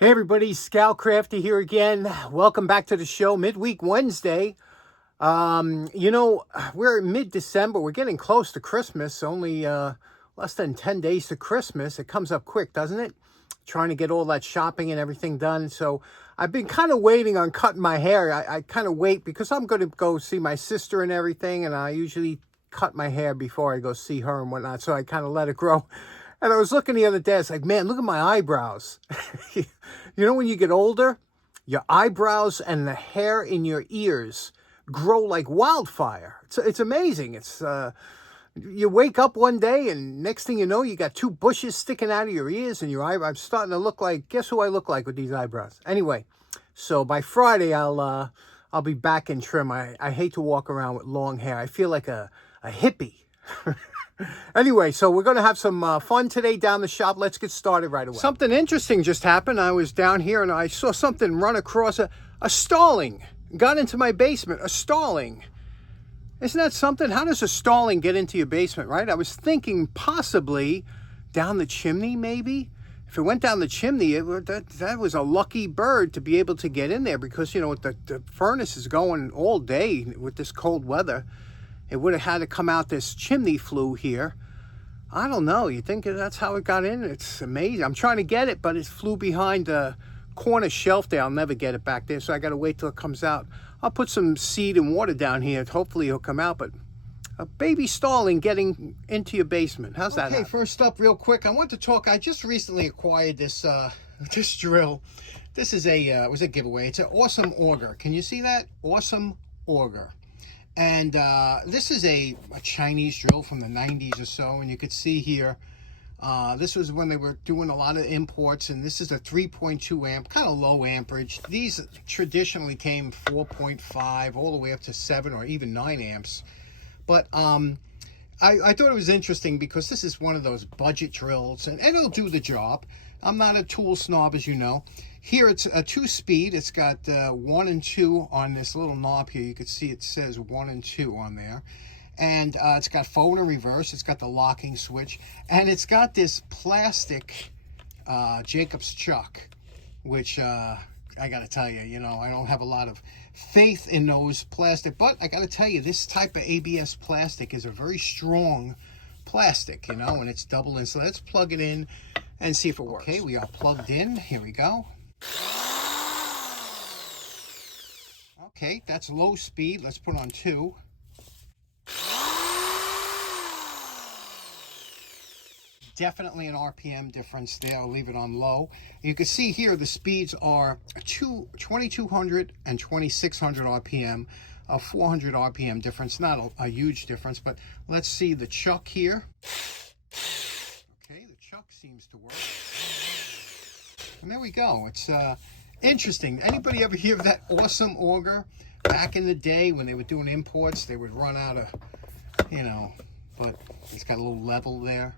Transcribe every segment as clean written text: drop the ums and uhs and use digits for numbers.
Hey everybody, Scalcrafty here again. Welcome back to the show, Midweek Wednesday. We're mid-December. We're getting close to Christmas. Only less than 10 days to Christmas. It comes up quick, doesn't it? Trying to get all that shopping and everything done. So I've been kind of waiting on cutting my hair. I kind of wait because I'm going to go see my sister and everything. And I usually cut my hair before I go see her and whatnot. So I kind of let it grow. And I was looking the other day, it's like, man, look at my eyebrows. You know, when you get older, your eyebrows and the hair in your ears grow like wildfire. It's amazing. You wake up one day and next thing you know, you got two bushes sticking out of your ears and your eyebrows. I'm starting to look like, guess who I look like with these eyebrows? Anyway, so by Friday, I'll be back in trim. I hate to walk around with long hair. I feel like a hippie. Anyway, so we're going to have some fun today down the shop. Let's get started right away. Something interesting just happened. I was down here and I saw something run across a stalling. Got into my basement, a stalling. Isn't that something? How does a stalling get into your basement, right? I was thinking possibly down the chimney, maybe. If it went down the chimney, that was a lucky bird to be able to get in there because, you know, the furnace is going all day with this cold weather. It would have had to come out this chimney flue here. I don't know. You think that's how it got in? It's amazing. I'm trying to get it, but it flew behind the corner shelf there. I'll never get it back there, so I got to wait till it comes out. I'll put some seed and water down here. Hopefully it'll come out, but a baby stalling getting into your basement. How's that? Okay, first up real quick, I want to talk. I just recently acquired this this drill. This is it was a giveaway. It's an awesome auger. Can you see that? Awesome auger. And this is a Chinese drill from the 90s or so. And you could see here, this was when they were doing a lot of imports. And this is a 3.2 amp, kind of low amperage. These traditionally came 4.5 all the way up to 7 or even 9 amps. But I thought it was interesting because this is one of those budget drills. And it'll do the job. I'm not a tool snob, as you know. Here it's a 2-speed. It's got 1 and 2 on this little knob here. You can see it says 1 and 2 on there. And it's got forward and reverse. It's got the locking switch. And it's got this plastic Jacob's chuck, which I got to tell you, you know, I don't have a lot of faith in those plastic. But I got to tell you, this type of ABS plastic is a very strong plastic, you know, and it's double insulated. Let's plug it in and see if it works. Okay, we are plugged in. Here we go. Okay, that's low speed. Let's put on 2. Definitely an RPM difference there. I'll leave it on low. You can see here the speeds are 2200 and 2600 RPM, a 400 RPM difference. Not a huge difference, but let's see the chuck here. Okay, the chuck seems to work. And there we go. It's interesting. Anybody ever hear of that awesome auger? Back in the day when they were doing imports, they would run out of, you know, but it's got a little level there.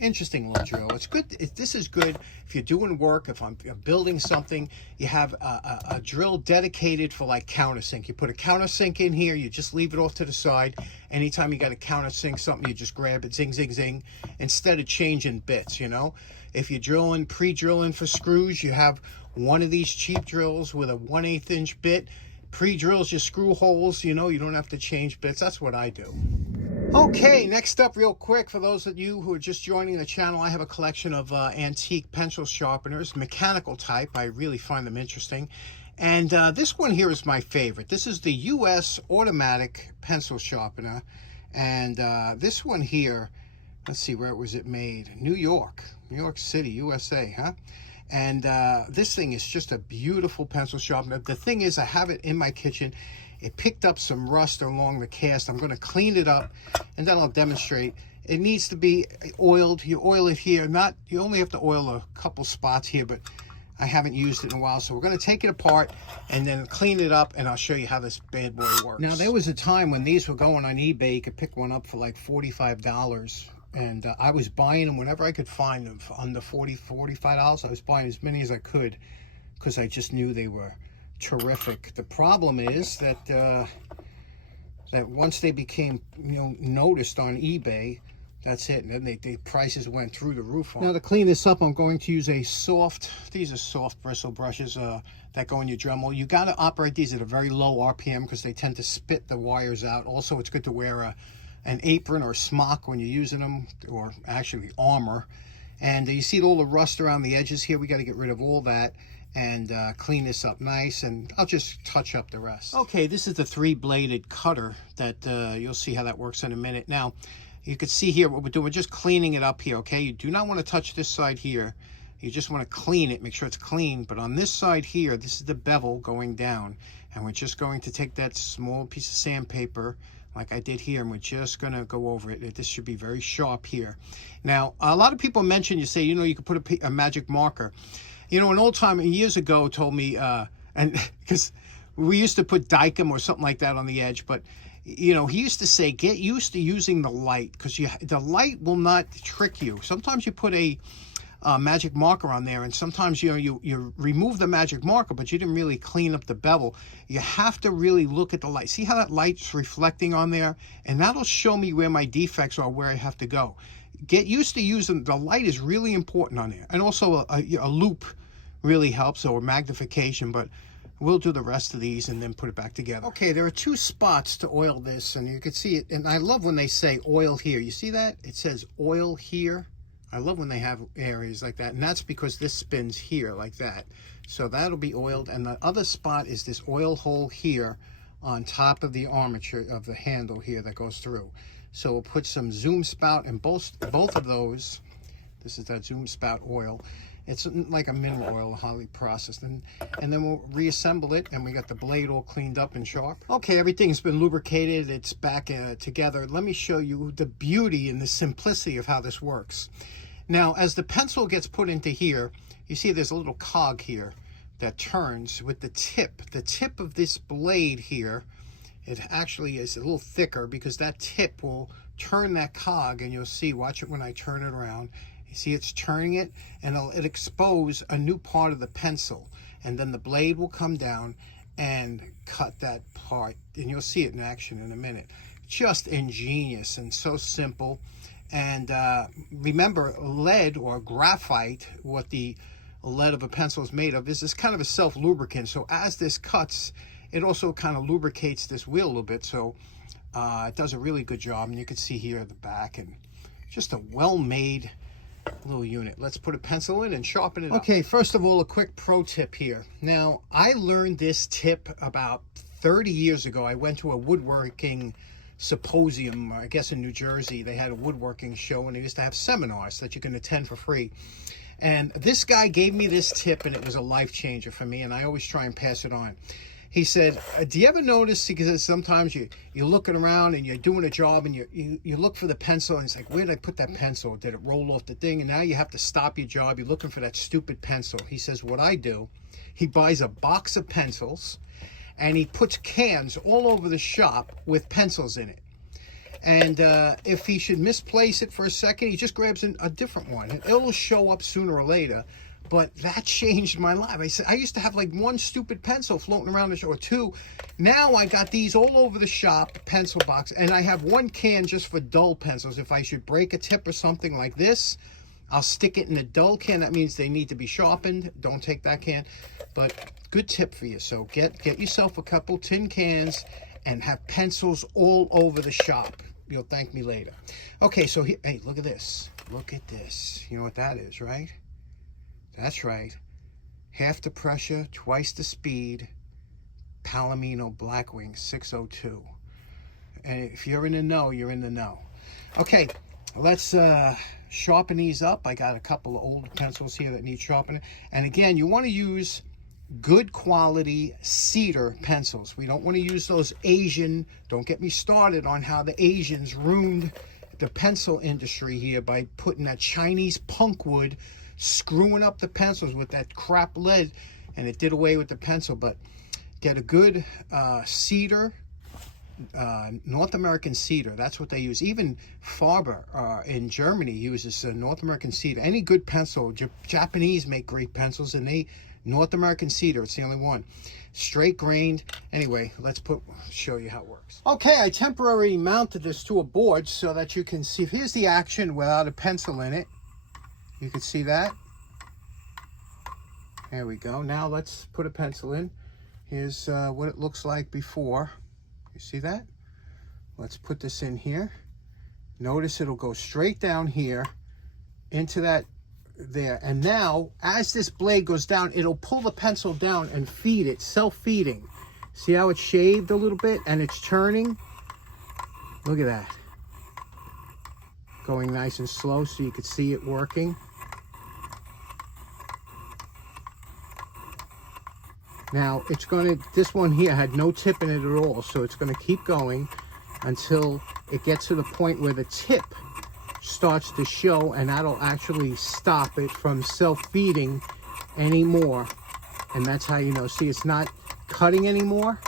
Interesting little drill. It's good. This is good if you're doing work, if I'm building something, you have a drill dedicated for like countersink. You put a countersink in here, you just leave it off to the side. Anytime you got to countersink something, you just grab it, zing, zing, zing, instead of changing bits, you know. If you're drilling, pre-drilling for screws, you have one of these cheap drills with a 1/8 inch bit. Pre-drills your screw holes, you know, you don't have to change bits. That's what I do. Okay, next up real quick, for those of you who are just joining the channel, I have a collection of antique pencil sharpeners, mechanical type. I really find them interesting. And this one here is my favorite. This is the US automatic pencil sharpener. And this one here, let's see, where was it made? New York City, USA, huh? And this thing is just a beautiful pencil sharpener. The thing is, I have it in my kitchen. It picked up some rust along the cast. I'm going to clean it up, and then I'll demonstrate. It needs to be oiled. You oil it here. You only have to oil a couple spots here, but I haven't used it in a while. So we're going to take it apart and then clean it up, and I'll show you how this bad boy works. Now, there was a time when these were going on eBay. You could pick one up for like $45. And I was buying them whenever I could find them for under $40, $45. I was buying as many as I could because I just knew they were terrific. The problem is that that once they became, you know, noticed on eBay, That's it. And then the prices went through the roof on. Now to clean this up, I'm going to use these are soft bristle brushes that go in your Dremel. You got to operate these at a very low RPM because they tend to spit the wires out. Also, it's good to wear an apron or a smock when you're using them, or actually armor. And you see all the rust around the edges here. We got to get rid of all that and clean this up nice, and I'll just touch up the rest. Okay, this is the 3-bladed cutter that you'll see how that works in a minute. Now, you can see here what we're doing. We're just cleaning it up here, okay? You do not want to touch this side here. You just want to clean it, make sure it's clean. But on this side here, this is the bevel going down. And we're just going to take that small piece of sandpaper, like I did here, and we're just going to go over it. This should be very sharp here. Now, a lot of people mention, you say, you know, you could put a magic marker. You know, an old timer years ago told me, and because we used to put Dykem or something like that on the edge, but you know, he used to say, get used to using the light, because the light will not trick you. Sometimes you put a magic marker on there, and sometimes, you know, you remove the magic marker, but you didn't really clean up the bevel. You have to really look at the light. See how that light's reflecting on there? And that'll show me where my defects are, where I have to go. Get used to using, the light is really important on there. And also a loop really helps, or magnification, but we'll do the rest of these and then put it back together. Okay, there are 2 spots to oil this, and you can see it. And I love when they say oil here. You see that? It says oil here. I love when they have areas like that. And that's because this spins here like that. So that'll be oiled. And the other spot is this oil hole here on top of the armature of the handle here that goes through. So we'll put some zoom spout in both of those. This is that zoom spout oil. It's like a mineral oil, highly processed. And then we'll reassemble it, and we got the blade all cleaned up and sharp. Okay, everything's been lubricated. It's back together. Let me show you the beauty and the simplicity of how this works. Now, as the pencil gets put into here, you see there's a little cog here that turns with the tip. The tip of this blade here, it actually is a little thicker because that tip will turn that cog, and you'll see, watch it when I turn it around. See, it's turning it, and it'll expose a new part of the pencil, and then the blade will come down and cut that part, and you'll see it in action in a minute. Just ingenious and so simple. And remember, lead or graphite, what the lead of a pencil is made of, is this kind of a self-lubricant. So as this cuts, it also kind of lubricates this wheel a little bit, so it does a really good job. And you can see here at the back, and just a well-made little unit. Let's put a pencil in and sharpen it up. Okay, first of all, a quick pro tip here. Now, I learned this tip about 30 years ago. I went to a woodworking symposium, I guess in New Jersey. They had a woodworking show, and they used to have seminars that you can attend for free. And this guy gave me this tip, and it was a life changer for me, and I always try and pass it on. He said, do you ever notice, because sometimes you're looking around and you're doing a job, and you look for the pencil, and it's like, where did I put that pencil? Did it roll off the thing? And now you have to stop your job. You're looking for that stupid pencil. He says, what I do, he buys a box of pencils, and he puts cans all over the shop with pencils in it. And if he should misplace it for a second, he just grabs a different one. It'll show up sooner or later. But that changed my life. I said, I used to have like 1 stupid pencil floating around the shop, or 2. Now I got these all over the shop, pencil box, and I have 1 can just for dull pencils. If I should break a tip or something like this, I'll stick it in a dull can. That means they need to be sharpened. Don't take that can. But good tip for you. So get yourself a couple tin cans and have pencils all over the shop. You'll thank me later. Okay, so here, hey, look at this. Look at this. You know what that is, right? That's right. Half the pressure, twice the speed, Palomino Blackwing 602. And if you're in the know, you're in the know. Okay, let's sharpen these up. I got a couple of old pencils here that need sharpening. And again, you want to use good quality cedar pencils. We don't want to use those Asian. Don't get me started on how the Asians ruined the pencil industry here by putting that Chinese punk wood, screwing up the pencils with that crap lead, and it did away with the pencil. But get a good cedar North American cedar. That's what they use. Even Farber in Germany uses North American cedar. Any good pencil, Japanese make great pencils, and they North American cedar. It's the only one. Straight grained. Anyway, let's show you how it works. Okay, I temporarily mounted this to a board so that you can see. Here's the action without a pencil in it. You can see that. There we go. Now let's put a pencil in. Here's what it looks like before. You see that? Let's put this in here. Notice it'll go straight down here into that there. And now, as this blade goes down, it'll pull the pencil down and feed it, self-feeding. See how it's shaved a little bit and it's turning? Look at that. Going nice and slow so you can see it working. Now, it's going to, this one here had no tip in it at all, so it's going to keep going until it gets to the point where the tip starts to show, and that'll actually stop it from self-feeding anymore. And that's how you know. See, it's not cutting anymore.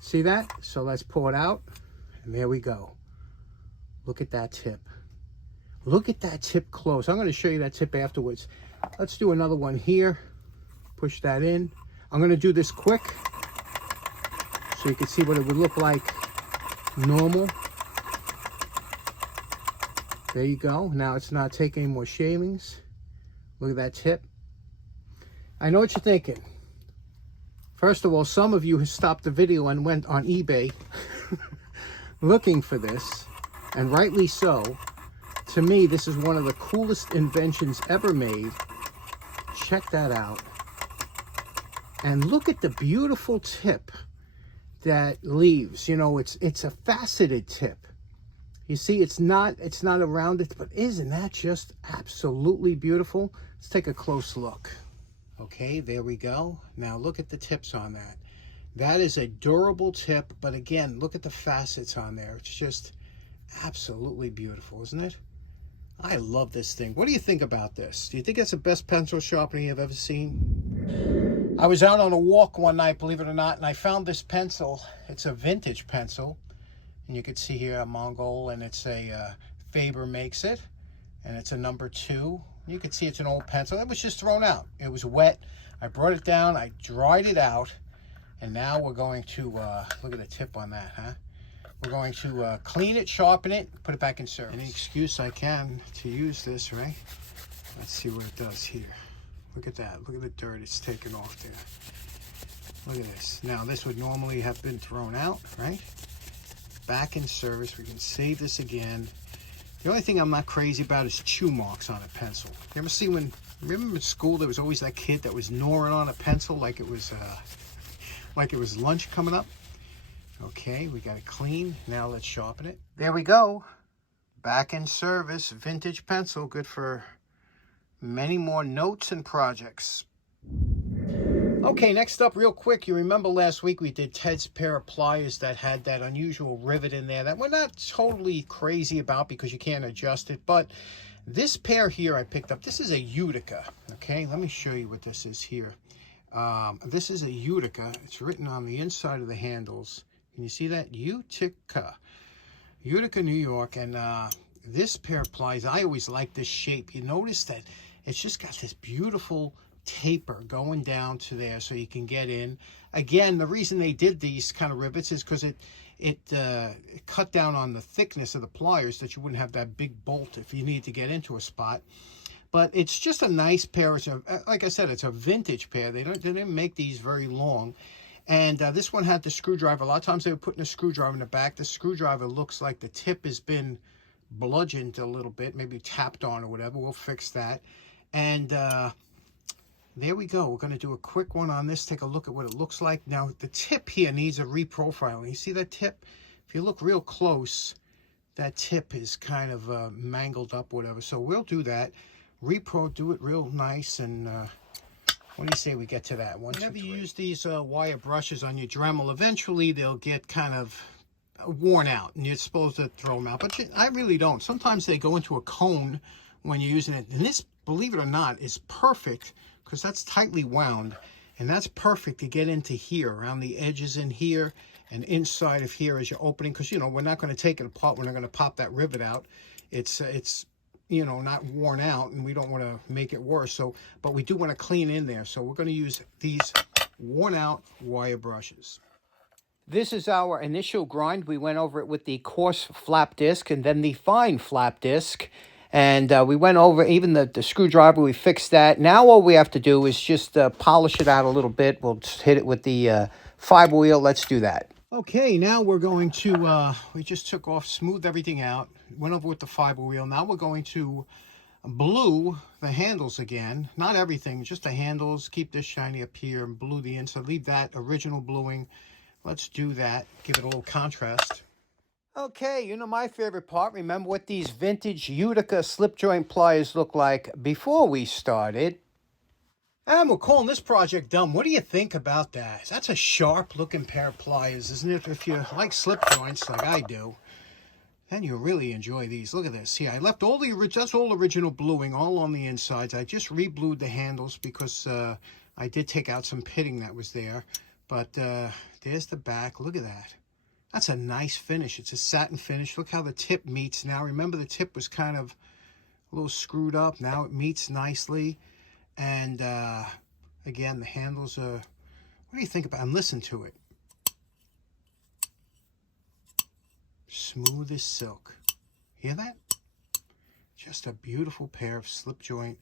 See that? So let's pull it out, and there we go. Look at that tip. Look at that tip close. I'm going to show you that tip afterwards. Let's do another one here. Push that in. I'm going to do this quick so you can see what it would look like normal. There you go. Now it's not taking any more shavings. Look at that tip. I know what you're thinking. First of all, some of you have stopped the video and went on eBay looking for this, and rightly so. To me, this is one of the coolest inventions ever made. Check that out. And look at the beautiful tip that leaves. You know, it's a faceted tip. You see, it's not a rounded, but isn't that just absolutely beautiful? Let's take a close look. Okay, there we go. Now look at the tips on that. That is a durable tip, but again, look at the facets on there. It's just absolutely beautiful, isn't it? I love this thing. What do you think about this? Do you think it's the best pencil sharpening you've ever seen? I was out on a walk one night, believe it or not, and I found this pencil. It's a vintage pencil. And you can see here a Mongol, and it's a Faber makes it. And it's a number 2. You can see it's an old pencil. It was just thrown out. It was wet. I brought it down. I dried it out. And now we're going to, look at the tip on that, huh? We're going to clean it, sharpen it, put it back in service. Any excuse I can to use this, right? Let's see what it does here. Look at that. Look at the dirt it's taken off there. Look at this. Now, this would normally have been thrown out, right? Back in service. We can save this again. The only thing I'm not crazy about is chew marks on a pencil. You ever see remember in school there was always that kid that was gnawing on a pencil like it was lunch coming up? Okay, we got it clean. Now let's sharpen it. There we go. Back in service. Vintage pencil. Good for many more notes and projects. Okay, next up real quick. You remember last week we did Ted's pair of pliers that had that unusual rivet in there that we're not totally crazy about because you can't adjust it. But this pair here I picked up. This is a Utica. Okay, let me show you what this is here. This is a Utica. It's written on the inside of the handles. Can you see that? Utica, New York. And this pair of pliers, I always like this shape. You notice that it's just got this beautiful taper going down to there so you can get in. Again, the reason they did these kind of rivets is because it cut down on the thickness of the pliers that you wouldn't have that big bolt if you need to get into a spot. But it's just a nice pair. It's like I said, it's a vintage pair. They didn't make these very long. And this one had the screwdriver. A lot of times they were putting a screwdriver in the back. The screwdriver looks like the tip has been bludgeoned a little bit, maybe tapped on or whatever. We'll fix that. And there we go. We're going to do a quick one on this. Take a look at what it looks like. Now, the tip here needs a reprofiling. You see that tip? If you look real close, that tip is kind of mangled up, whatever. So we'll do that. Do it real nice. And what do you say we get to that? Whenever you use these wire brushes on your Dremel, eventually they'll get kind of worn out. And you're supposed to throw them out. But I really don't. Sometimes they go into a cone when you're using it. And this, believe it or not, is perfect because that's tightly wound. And that's perfect to get into here, around the edges in here and inside of here as you're opening. Because, you know, we're not going to take it apart. We're not going to pop that rivet out. It's you know, not worn out, and we don't want to make it worse. So, but we do want to clean in there. So we're going to use these worn out wire brushes. This is our initial grind. We went over it with the coarse flap disc and then the fine flap disc. And we went over even the screwdriver. We fixed that. Now all we have to do is just polish it out a little bit. We'll just hit it with the fiber wheel. Let's do that. Okay, now we're going to, we just took off, smoothed everything out, went over with the fiber wheel. Now we're going to blue the handles again. Not everything, just the handles. Keep this shiny up here and blue the inside. Leave that original bluing. Let's do that. Give it a little contrast. Okay, you know my favorite part. Remember what these vintage Utica slip joint pliers look like before we started. And we're calling this project done. What do you think about that? That's a sharp looking pair of pliers, isn't it? If you like slip joints like I do, then you really enjoy these. Look at this. See, I left all the that's all original bluing all on the insides. I just re-blued the handles because I did take out some pitting that was there. But there's the back. Look at that. That's a nice finish. It's a satin finish. Look how the tip meets now. Remember the tip was kind of a little screwed up. Now it meets nicely. And again, the handles are, what do you think about, and listen to it. Smooth as silk. Hear that? Just a beautiful pair of slip joint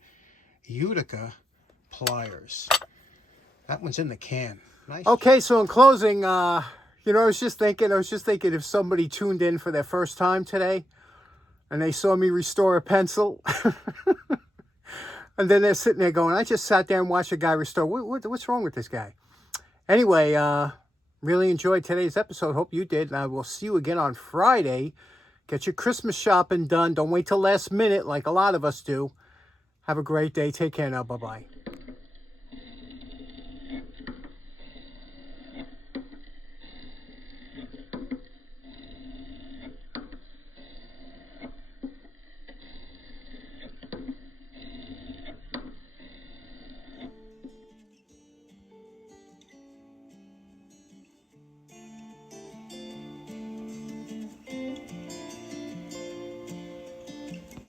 Utica pliers. That one's in the can. Nice. Okay, so in closing, you know, I was just thinking if somebody tuned in for their first time today and they saw me restore a pencil, and then they're sitting there going, I just sat there and watched a guy restore. What's wrong with this guy? Anyway, really enjoyed today's episode. Hope you did. And I will see you again on Friday. Get your Christmas shopping done. Don't wait till last minute like a lot of us do. Have a great day. Take care now. Bye-bye.